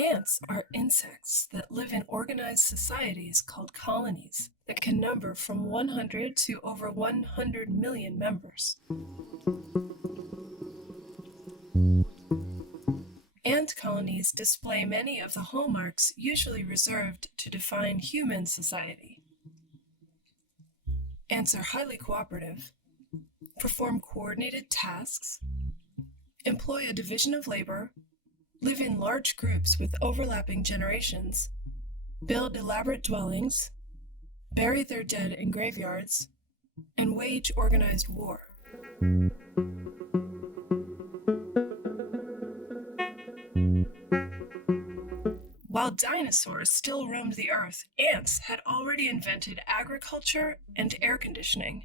Ants are insects that live in organized societies called colonies that can number from 100 to over 100 million members. Ant colonies display many of the hallmarks usually reserved to define human society. Ants are highly cooperative, perform coordinated tasks, employ a division of labor, live in large groups with overlapping generations, build elaborate dwellings, bury their dead in graveyards, and wage organized war. While dinosaurs still roamed the earth, ants had already invented agriculture and air conditioning.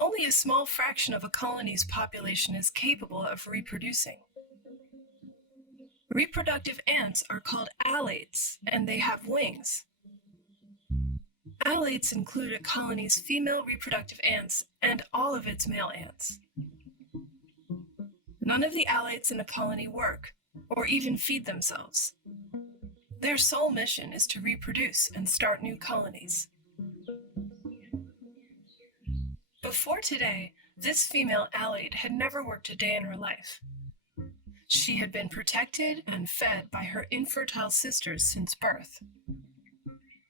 Only a small fraction of a colony's population is capable of reproducing. Reproductive ants are called alates, and they have wings. Alates include a colony's female reproductive ants and all of its male ants. None of the alates in a colony work, or even feed themselves. Their sole mission is to reproduce and start new colonies. Before today, this female alate had never worked a day in her life. She had been protected and fed by her infertile sisters since birth.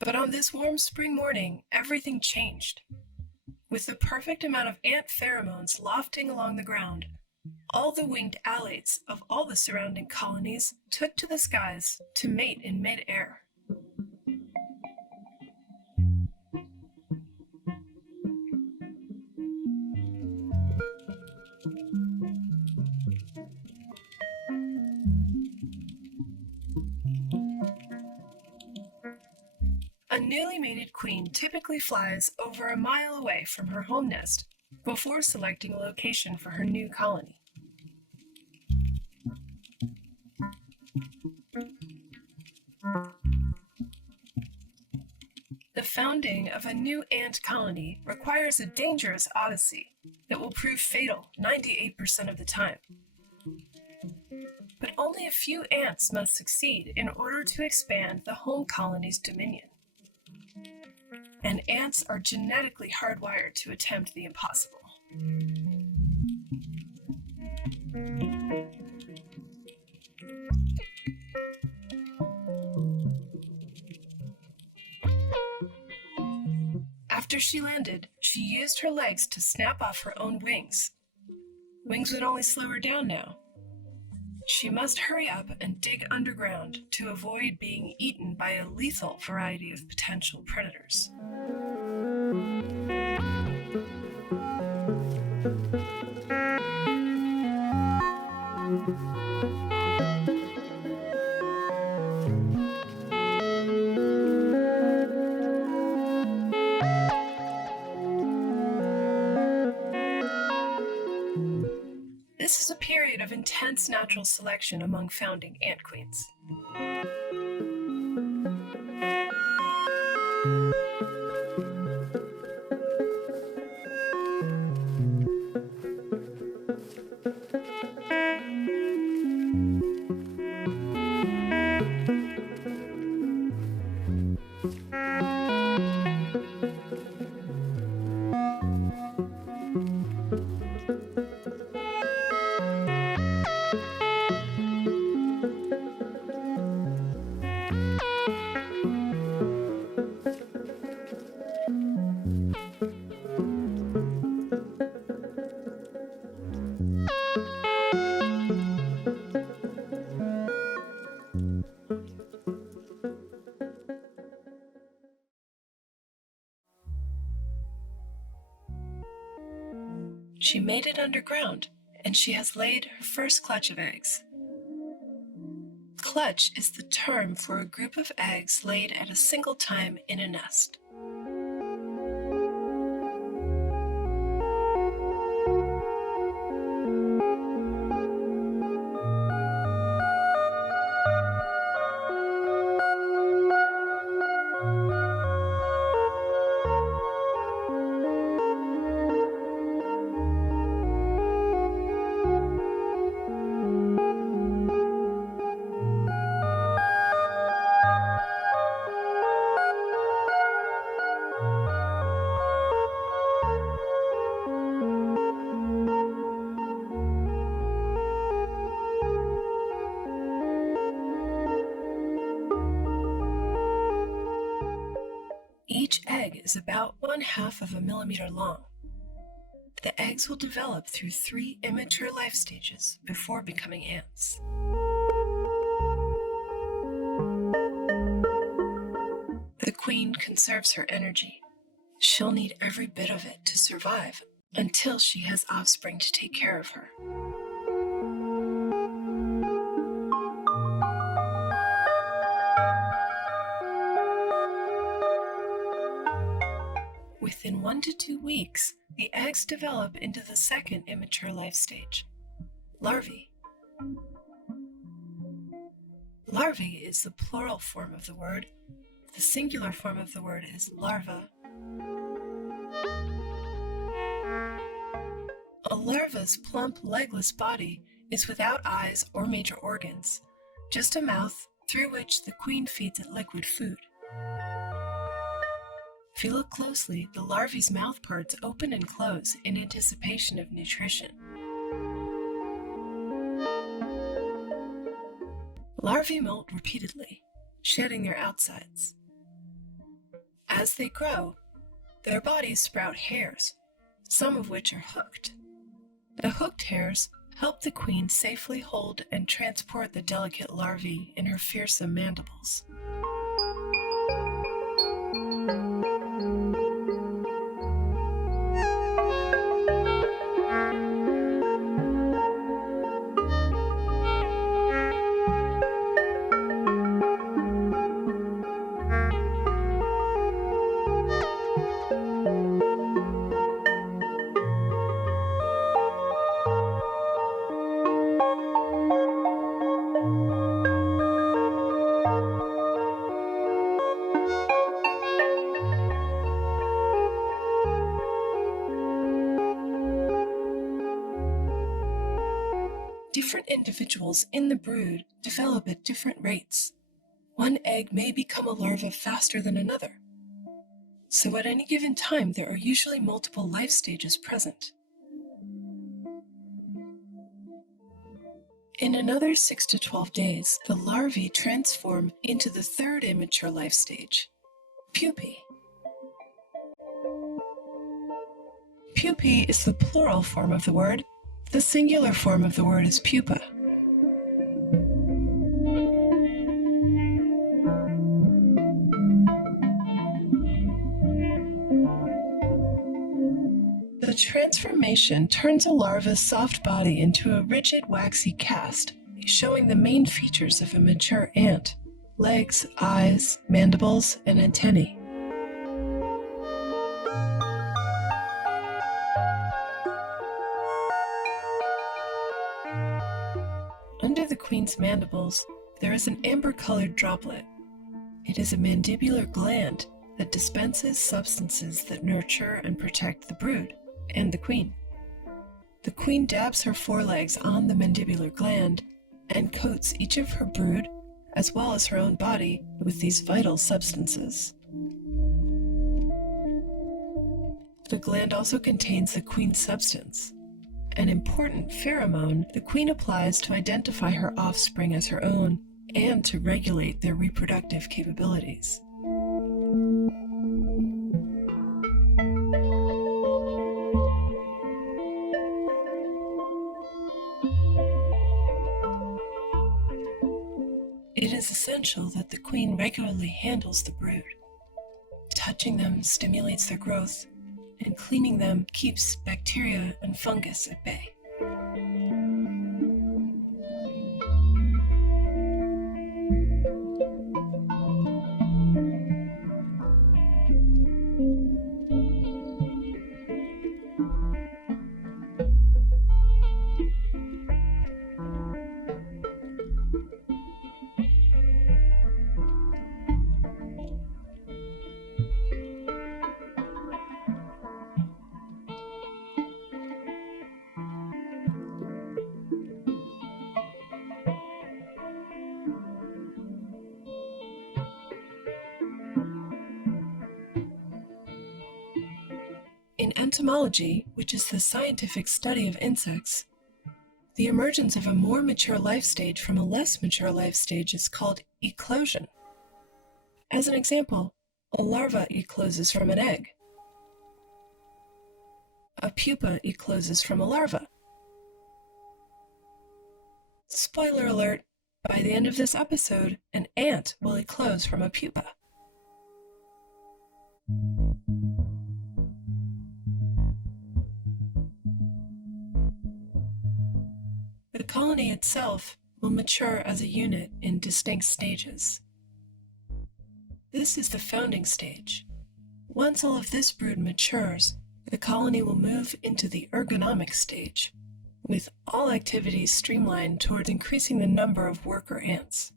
But on this warm spring morning, everything changed. With the perfect amount of ant pheromones lofting along the ground, all the winged alates of all the surrounding colonies took to the skies to mate in mid-air. A newly mated queen typically flies over a mile away from her home nest before selecting a location for her new colony. The founding of a new ant colony requires a dangerous odyssey that will prove fatal 98% of the time. But only a few ants must succeed in order to expand the home colony's dominion. And ants are genetically hardwired to attempt the impossible. After she landed, she used her legs to snap off her own wings. Wings would only slow her down now. She must hurry up and dig underground to avoid being eaten by a lethal variety of potential predators. This is a period of intense natural selection among founding ant queens. She made it underground, and she has laid her first clutch of eggs. Clutch is the term for a group of eggs laid at a single time in a nest. egg is about 1/2 of a millimeter long. The eggs will develop through 3 immature life stages before becoming ants. The queen conserves her energy. She'll need every bit of it to survive until she has offspring to take care of her. Within 1 to 2 weeks, the eggs develop into the second immature life stage, larvae. Larvae is the plural form of the word. The singular form of the word is larva. A larva's plump, legless body is without eyes or major organs, just a mouth through which the queen feeds it liquid food. If you look closely, the larvae's mouth parts open and close in anticipation of nutrition. Larvae molt repeatedly, shedding their outsides. As they grow, their bodies sprout hairs, some of which are hooked. The hooked hairs help the queen safely hold and transport the delicate larvae in her fearsome mandibles. Different individuals in the brood develop at different rates. One egg may become a larva faster than another. So at any given time, there are usually multiple life stages present. In another 6 to 12 days, the larvae transform into the third immature life stage, pupae. Pupae is the plural form of the word. The singular form of the word is pupa. The transformation turns a larva's soft body into a rigid, waxy cast, showing the main features of a mature ant: legs, eyes, mandibles, and antennae. Under the queen's mandibles, there is an amber-colored droplet. It is a mandibular gland that dispenses substances that nurture and protect the brood and the queen. The queen dabs her forelegs on the mandibular gland and coats each of her brood, as well as her own body, with these vital substances. The gland also contains the queen's substance, an important pheromone the queen applies to identify her offspring as her own and to regulate their reproductive capabilities. It is essential that the queen regularly handles the brood. Touching them stimulates their growth, and cleaning them keeps bacteria and fungus at bay. In entomology, which is the scientific study of insects, the emergence of a more mature life stage from a less mature life stage is called eclosion. As an example, A larva ecloses from an egg. A pupa ecloses from a larva. Spoiler alert, by the end of this episode, an ant will eclose from a pupa. The colony itself will mature as a unit in distinct stages. This is the founding stage. Once all of this brood matures, the colony will move into the ergonomic stage, with all activities streamlined toward increasing the number of worker ants.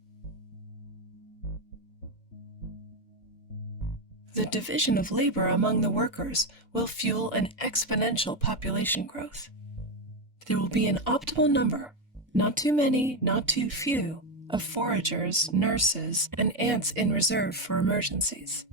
The division of labor among the workers will fuel an exponential population growth. There will be an optimal number, not too many, not too few, of foragers, nurses, and ants in reserve for emergencies.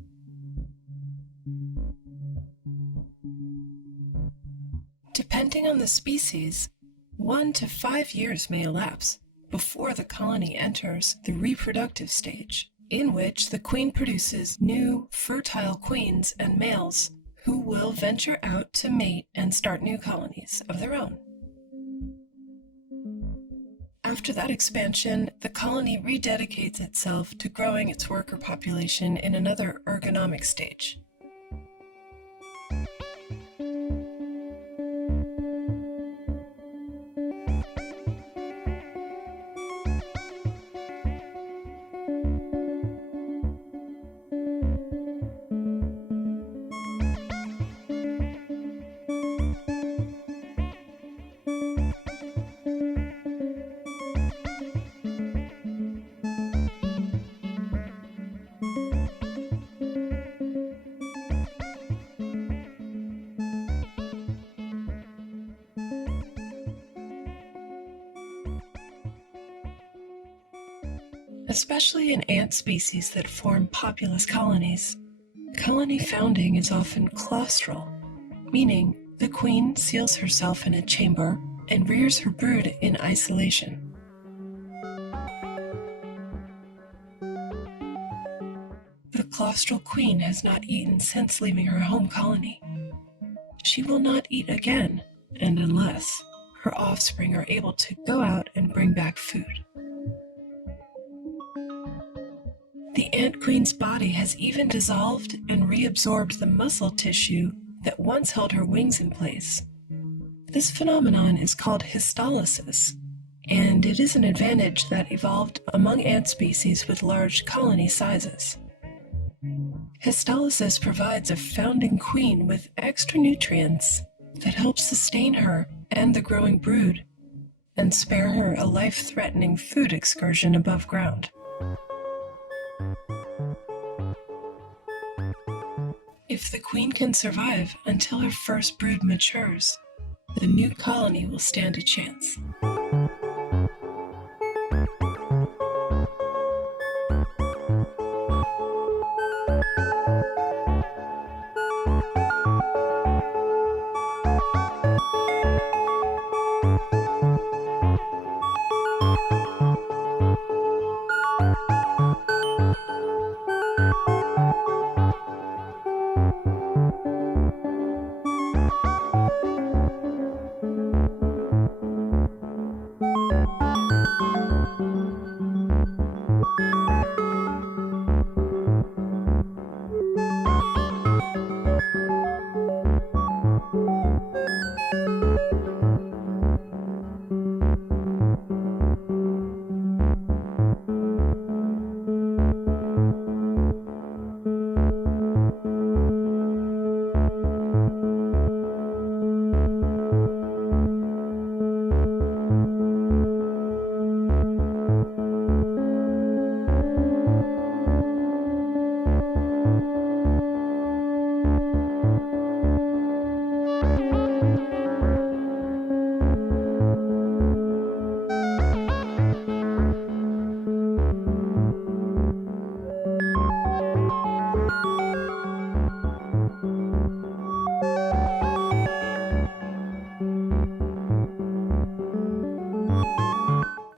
Depending on the species, 1 to 5 years may elapse before the colony enters the reproductive stage, in which the queen produces new, fertile queens and males who will venture out to mate and start new colonies of their own. After that expansion, the colony rededicates itself to growing its worker population in another ergonomic stage. Especially in ant species that form populous colonies, colony founding is often claustral, meaning the queen seals herself in a chamber and rears her brood in isolation. The claustral queen has not eaten since leaving her home colony. She will not eat again, and unless her offspring are able to go out and bring back food. The ant queen's body has even dissolved and reabsorbed the muscle tissue that once held her wings in place. This phenomenon is called histolysis, and it is an advantage that evolved among ant species with large colony sizes. Histolysis provides a founding queen with extra nutrients that help sustain her and the growing brood, and spare her a life-threatening food excursion above ground. If the queen can survive until her first brood matures, the new colony will stand a chance.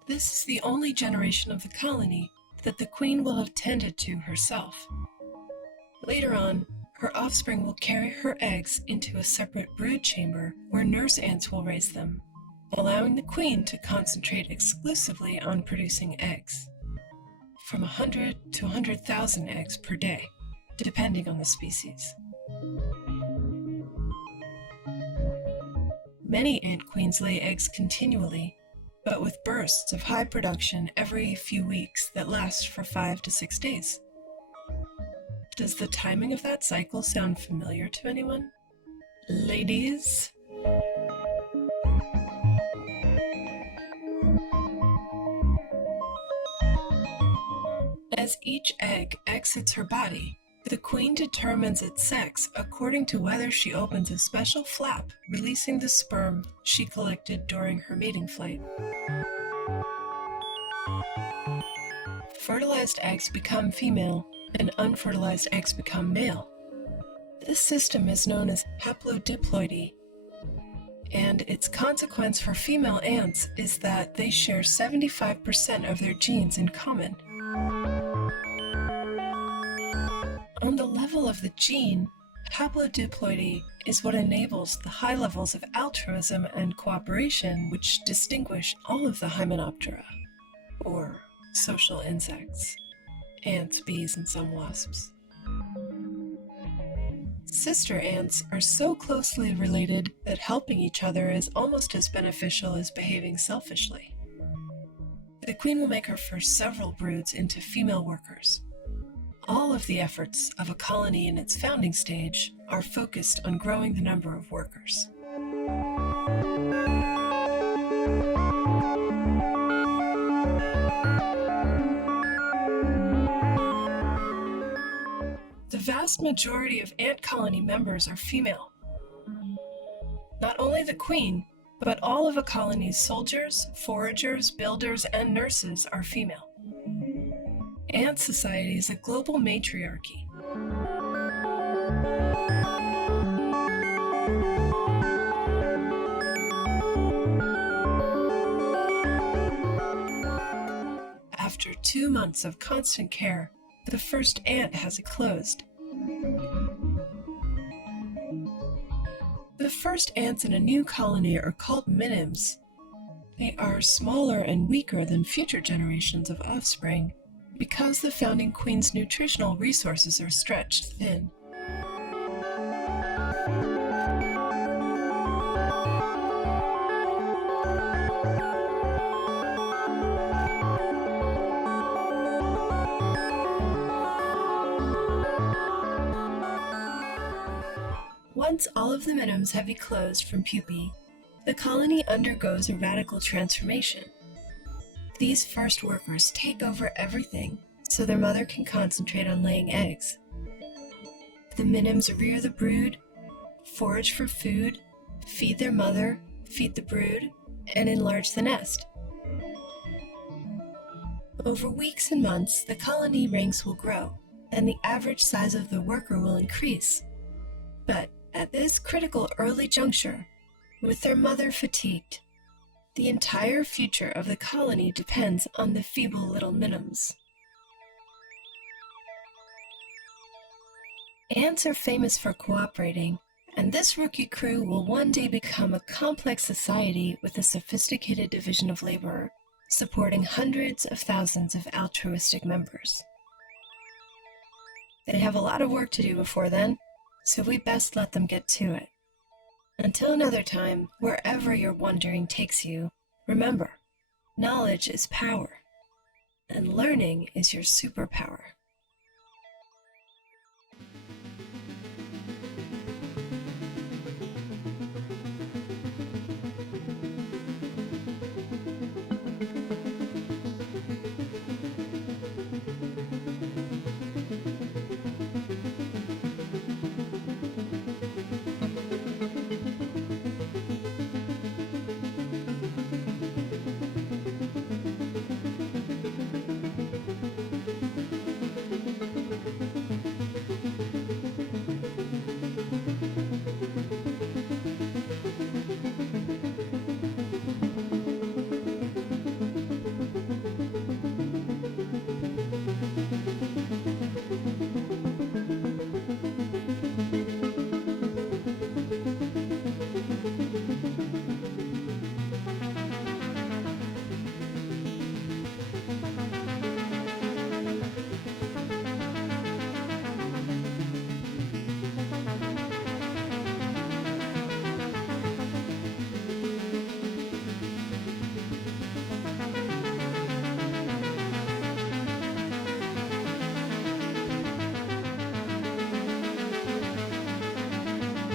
This is the only generation of the colony that the queen will have tended to herself. Later on, her offspring will carry her eggs into a separate brood chamber where nurse ants will raise them, allowing the queen to concentrate exclusively on producing eggs, from 100 to 100,000 eggs per day, depending on the species. Many ant queens lay eggs continually, but with bursts of high production every few weeks that last for 5 to 6 days. Does the timing of that cycle sound familiar to anyone? Ladies? As each egg exits her body, the queen determines its sex according to whether she opens a special flap, releasing the sperm she collected during her mating flight. Fertilized eggs become female, and unfertilized eggs become male. This system is known as haplodiploidy, and its consequence for female ants is that they share 75% of their genes in common. On the level of the gene, haplodiploidy is what enables the high levels of altruism and cooperation which distinguish all of the Hymenoptera, or social insects, ants, bees, and some wasps. Sister ants are so closely related that helping each other is almost as beneficial as behaving selfishly. The queen will make her first several broods into female workers. All of the efforts of a colony in its founding stage are focused on growing the number of workers. The vast majority of ant colony members are female. Not only the queen, but all of a colony's soldiers, foragers, builders, and nurses are female. Ant society is a global matriarchy. After 2 months of constant care, the first ant has eclosed. The first ants in a new colony are called minims. They are smaller and weaker than future generations of offspring because the founding queen's nutritional resources are stretched thin. Once all of the minims have eclosed from pupae, the colony undergoes a radical transformation. These first workers take over everything so their mother can concentrate on laying eggs. The minims rear the brood, forage for food, feed their mother, feed the brood, and enlarge the nest. Over weeks and months, the colony ranks will grow, and the average size of the worker will increase. But at this critical early juncture, with their mother fatigued, the entire future of the colony depends on the feeble little minims. Ants are famous for cooperating, and this rookie crew will one day become a complex society with a sophisticated division of labor, supporting hundreds of thousands of altruistic members. They have a lot of work to do before then, so we best let them get to it. Until another time, wherever your wandering takes you, remember, knowledge is power, and learning is your superpower.